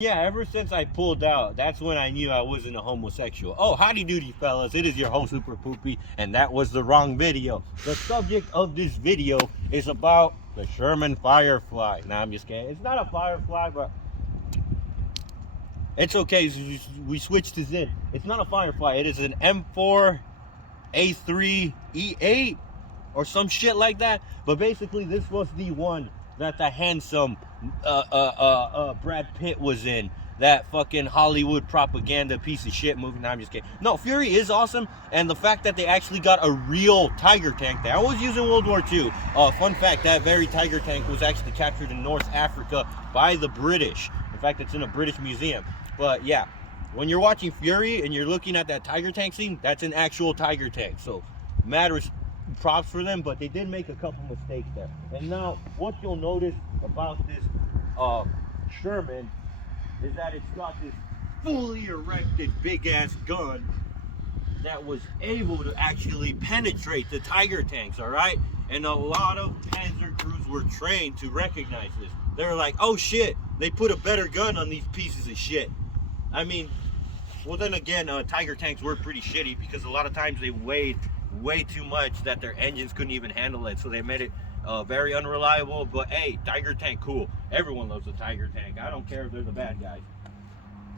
Yeah, ever since I pulled out, that's when I knew I wasn't a homosexual. Oh, howdy doody, fellas. It is your host, Super Poopy, and that was the wrong video. The subject of this video is about the Sherman Firefly. Nah, I'm just kidding. It's not a Firefly, but it's okay. We switched this in. It's not a Firefly. It is an M4A3E8 or some shit like that. But basically, this was the one that the handsome Brad Pitt was in. That fucking Hollywood propaganda piece of shit movie. No, I'm just kidding. No, Fury is awesome, and the fact that they actually got a real Tiger tank that was used in World War II. Fun fact, that very Tiger tank was actually captured in North Africa by the British. In fact, it's in a British museum. But yeah, when you're watching Fury and you're looking at that Tiger tank scene, that's an actual Tiger tank. So matters, props for them, but they did make a couple mistakes there. And now, what you'll notice about this Sherman is that it's got this fully erected big ass gun that was able to actually penetrate the Tiger tanks, all right? And a lot of Panzer crews were trained to recognize this. They were like, oh shit, they put a better gun on these pieces of shit. I mean, well then again, Tiger tanks were pretty shitty because a lot of times they weighed way too much that their engines couldn't even handle it, so they made it very unreliable. But hey, Tiger tank, cool. Everyone loves a Tiger tank. I don't care if they're the bad guys.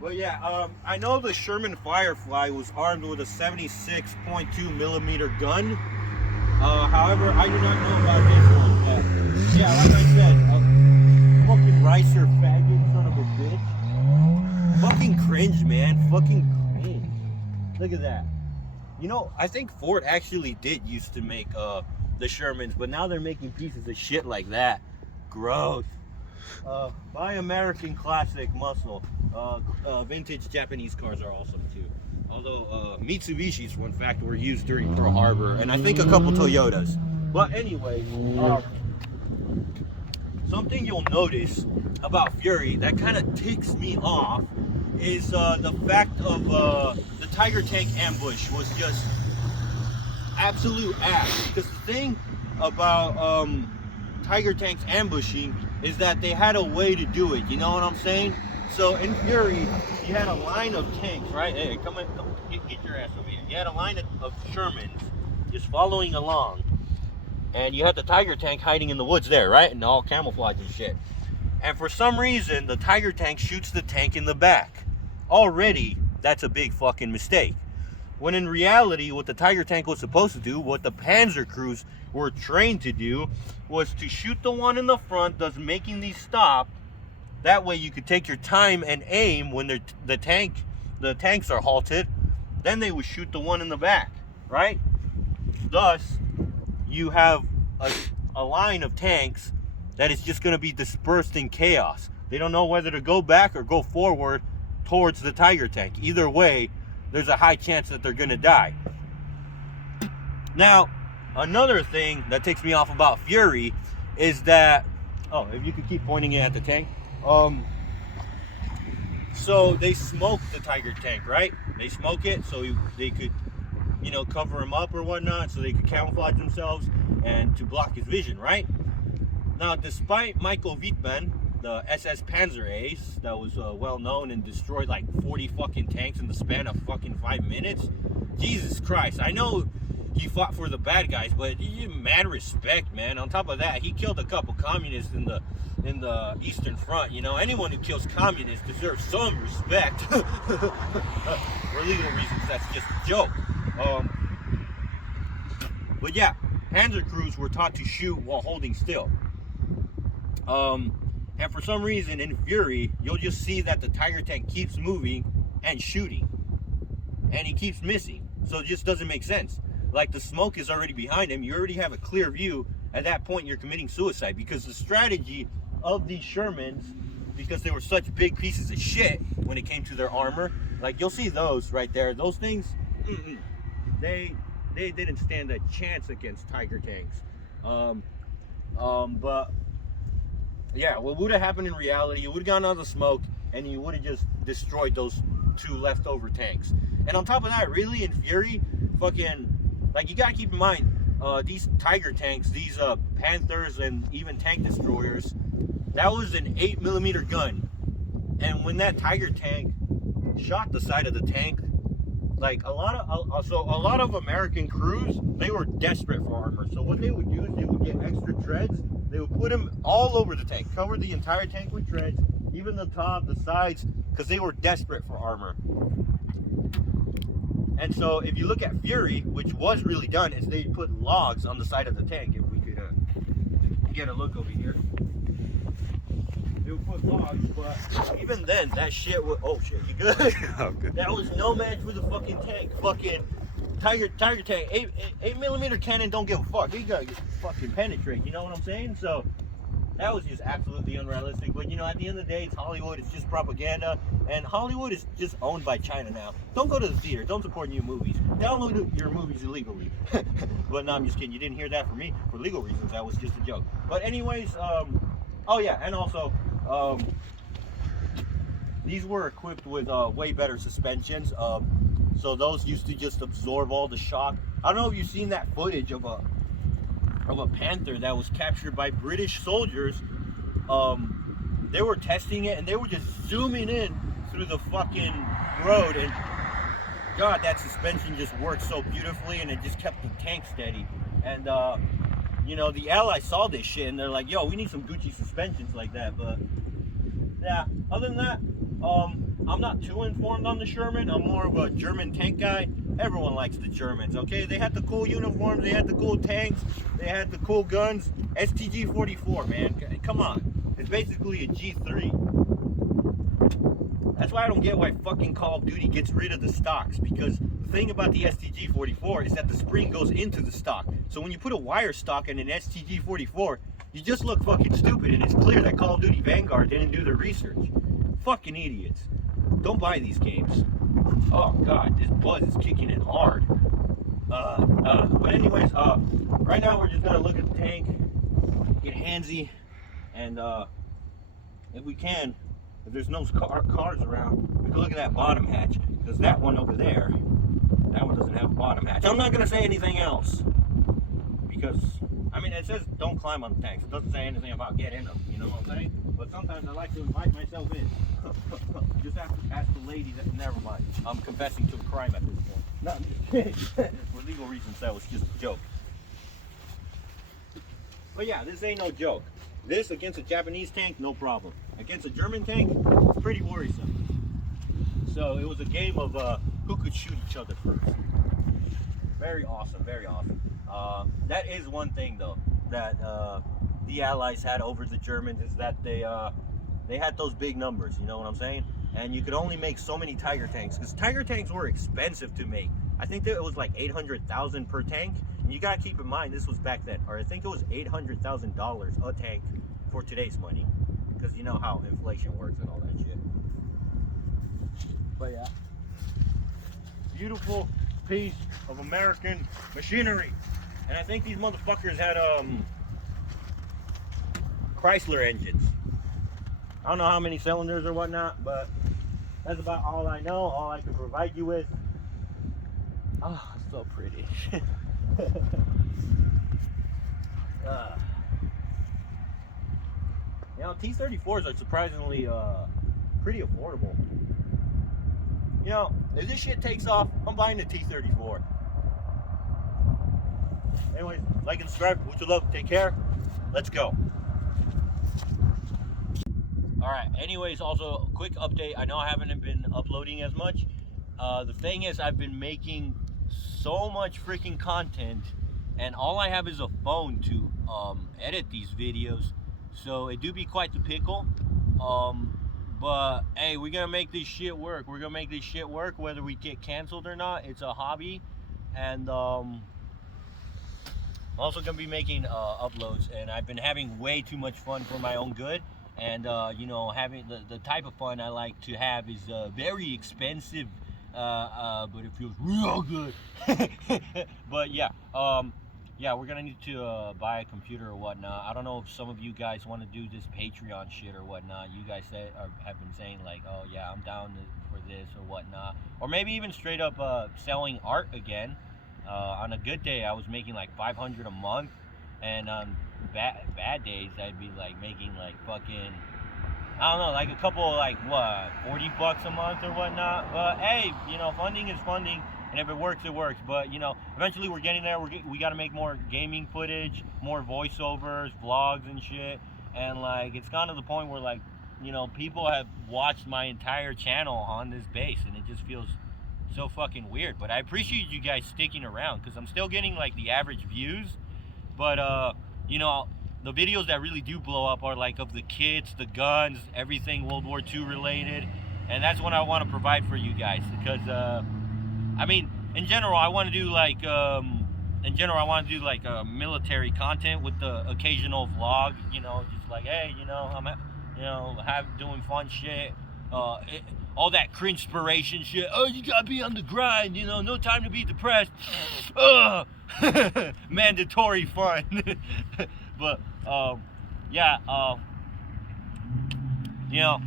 But yeah, I know the Sherman Firefly was armed with a 76.2 millimeter gun. However, I do not know about this one. Yeah, like I said, fucking Ricer faggot son of a bitch. Fucking cringe, man. Fucking cringe. Look at that. You know, I think Ford actually did used to make the Shermans, but now they're making pieces of shit like that. Gross. Buy American classic muscle. Vintage Japanese cars are awesome too. Although Mitsubishis, fun fact, were used during Pearl Harbor, and I think a couple Toyotas. But anyway, something you'll notice about Fury that kind of ticks me off is the fact of the Tiger tank ambush was just absolute ass. Because the thing about Tiger tanks ambushing is that they had a way to do it. You know what I'm saying? So in Fury, you had a line of tanks, right? Hey, come get your ass over here. You had a line of Shermans just following along, and you had the Tiger tank hiding in the woods there, right? And all camouflage and shit. And for some reason, the Tiger tank shoots the tank in the back. Already, that's a big fucking mistake. When in reality, what the Tiger tank was supposed to do, what the Panzer crews were trained to do, was to shoot the one in the front, thus making these stop. That way you could take your time and aim when the tanks are halted. Then they would shoot the one in the back, right? Thus, you have a line of tanks that is just going to be dispersed in chaos. They don't know whether to go back or go forward towards the Tiger tank. Either way, there's a high chance that they're going to die. Now, another thing that ticks me off about Fury is that, oh, if you could keep pointing it at the tank. So they smoke the Tiger tank, right? They smoke it so they could, you know, cover him up or whatnot, so they could camouflage themselves and to block his vision, right? Now, despite Michael Wittmann, the SS Panzer Ace that was well known and destroyed like 40 fucking tanks in the span of fucking 5 minutes, Jesus Christ, I know he fought for the bad guys, but mad respect, man. On top of that, he killed a couple communists in the Eastern Front. You know, anyone who kills communists deserves some respect. For legal reasons, that's just a joke. But yeah, Panzer crews were taught to shoot while holding still. And for some reason in Fury, you'll just see that the Tiger tank keeps moving and shooting, and he keeps missing. So it just doesn't make sense. Like, the smoke is already behind him. You already have a clear view. At that point, you're committing suicide, because the strategy of these Shermans, because they were such big pieces of shit when it came to their armor, like, you'll see those right there. Those things, they didn't stand a chance against Tiger tanks. But yeah, what would have happened in reality, you would have gone out of the smoke and you would have just destroyed those two leftover tanks. And on top of that, really, in Fury, fucking, like, you gotta keep in mind, these Tiger tanks, these Panthers and even tank destroyers, that was an 8mm gun. And when that Tiger tank shot the side of the tank, like a lot of American crews, they were desperate for armor. So what they would do is they would get extra treads. They would put them all over the tank, cover the entire tank with treads, even the top, the sides, because they were desperate for armor. And so if you look at Fury, which was really done, is they put logs on the side of the tank. If we could get a look over here. They would put logs, but even then, that shit was, oh shit, you good? Oh, good. That was no match for the fucking tank. Fucking Tiger tank, 8mm cannon don't give a fuck. You gotta fucking penetrate, you know what I'm saying? So that was just absolutely unrealistic. But you know, at the end of the day, it's Hollywood, it's just propaganda, and Hollywood is just owned by China now. Don't go to the theater, don't support new movies. Download your movies illegally. But no, I'm just kidding. You didn't hear that from me for legal reasons. That was just a joke. But anyways, oh yeah, and also, these were equipped with way better suspensions. So those used to just absorb all the shock. I don't know if you've seen that footage of a Panther that was captured by British soldiers. They were testing it and they were just zooming in through the fucking road, and God, that suspension just worked so beautifully, and it just kept the tank steady. And you know, the Allies saw this shit and they're like, yo, we need some Gucci suspensions like that. But yeah, other than that, I'm not too informed on the Sherman. I'm more of a German tank guy. Everyone likes the Germans, okay? They had the cool uniforms, they had the cool tanks, they had the cool guns. STG-44, man, come on. It's basically a G3. That's why I don't get why fucking Call of Duty gets rid of the stocks, because the thing about the STG-44 is that the spring goes into the stock. So when you put a wire stock in an STG-44, you just look fucking stupid, and it's clear that Call of Duty Vanguard didn't do their research. Fucking idiots. Don't buy these games. Oh God, this buzz is kicking in hard. But anyways, right now we're just gonna look at the tank, get handsy, and if we can, if there's no cars around, we can look at that bottom hatch, because that one over there, that one doesn't have a bottom hatch. I'm not gonna say anything else, because I mean, it says don't climb on the tanks. It doesn't say anything about get in them, you know what I'm saying? But sometimes I like to invite myself in. Just have to ask the lady that, never mind. I'm confessing to a crime at this point. No, I'm just kidding. For legal reasons, that was just a joke. But yeah, this ain't no joke. This against a Japanese tank, no problem. Against a German tank, it's pretty worrisome. So it was a game of who could shoot each other first. Very awesome, very awesome. That is one thing though that the Allies had over the Germans, is that they had those big numbers, you know what I'm saying? And you could only make so many Tiger tanks, because Tiger tanks were expensive to make. I think that it was like 800,000 per tank, and you gotta keep in mind this was back then, or I think it was $800,000 a tank for today's money, because you know how inflation works and all that shit. But yeah, beautiful piece of American machinery. And I think these motherfuckers had Chrysler engines. I don't know how many cylinders or whatnot, but that's about all I know, all I can provide you with. Oh, so pretty. You know, T-34s are surprisingly pretty affordable. You know, if this shit takes off, I'm buying the T-34. Anyways, like and subscribe. Mucho love. Take care. Let's go. Alright, anyways, also, quick update. I know I haven't been uploading as much. The thing is, I've been making so much freaking content, and all I have is a phone to edit these videos. So it do be quite the pickle. But hey, we're gonna make this shit work. We're gonna make this shit work whether we get canceled or not. It's a hobby. And I'm also gonna be making uploads, and I've been having way too much fun for my own good. And you know, having the type of fun I like to have is very expensive, but it feels real good. But yeah, yeah, we're gonna need to buy a computer or whatnot. I don't know if some of you guys want to do this Patreon shit or whatnot. You guys have been saying like, oh yeah, I'm down for this or whatnot, or maybe even straight up selling art again. On a good day, I was making like $500 a month, and on bad days, I'd be like making like fucking, I I don't know, like a couple, like what, $40 a month or whatnot. But hey, you know, funding is funding, and if it works, it works. But you know, eventually we're getting there. We got to make more gaming footage, more voiceovers, vlogs and shit. And like, it's gotten to the point where like, you know, people have watched my entire channel on this base, and it just feels so fucking weird. But I appreciate you guys sticking around, because I'm still getting like the average views. But you know, the videos that really do blow up are like of the kits, the guns, everything World War II related, and that's what I want to provide for you guys. Because I mean, in general, I want to do like military content with the occasional vlog. You know, just like, hey, you know, I'm doing fun shit. All that cringe-spiration shit. Oh, you gotta be on the grind, you know, no time to be depressed. Mandatory fun. But yeah, you know,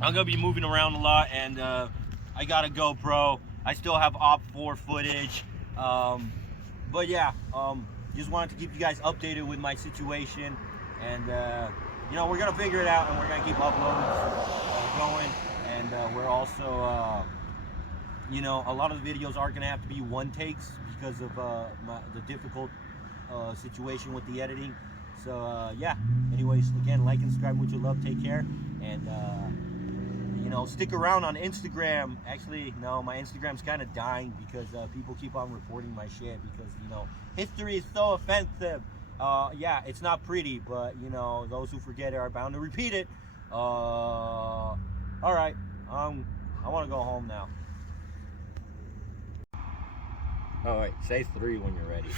I'm gonna be moving around a lot, and I got a GoPro. I still have Op4 footage. But yeah, just wanted to keep you guys updated with my situation, and you know, we're gonna figure it out, and we're gonna keep uploads going. And we're also, you know, a lot of the videos are gonna have to be one takes because of the difficult situation with the editing. So yeah, anyways, again, like and subscribe, mucho love, take care, and you know, stick around on Instagram. Actually, no, my Instagram's kind of dying because people keep on reporting my shit because, you know, history is so offensive. Yeah, it's not pretty, but you know, those who forget it are bound to repeat it. All right, I want to go home now. All right, say 3 when you're ready.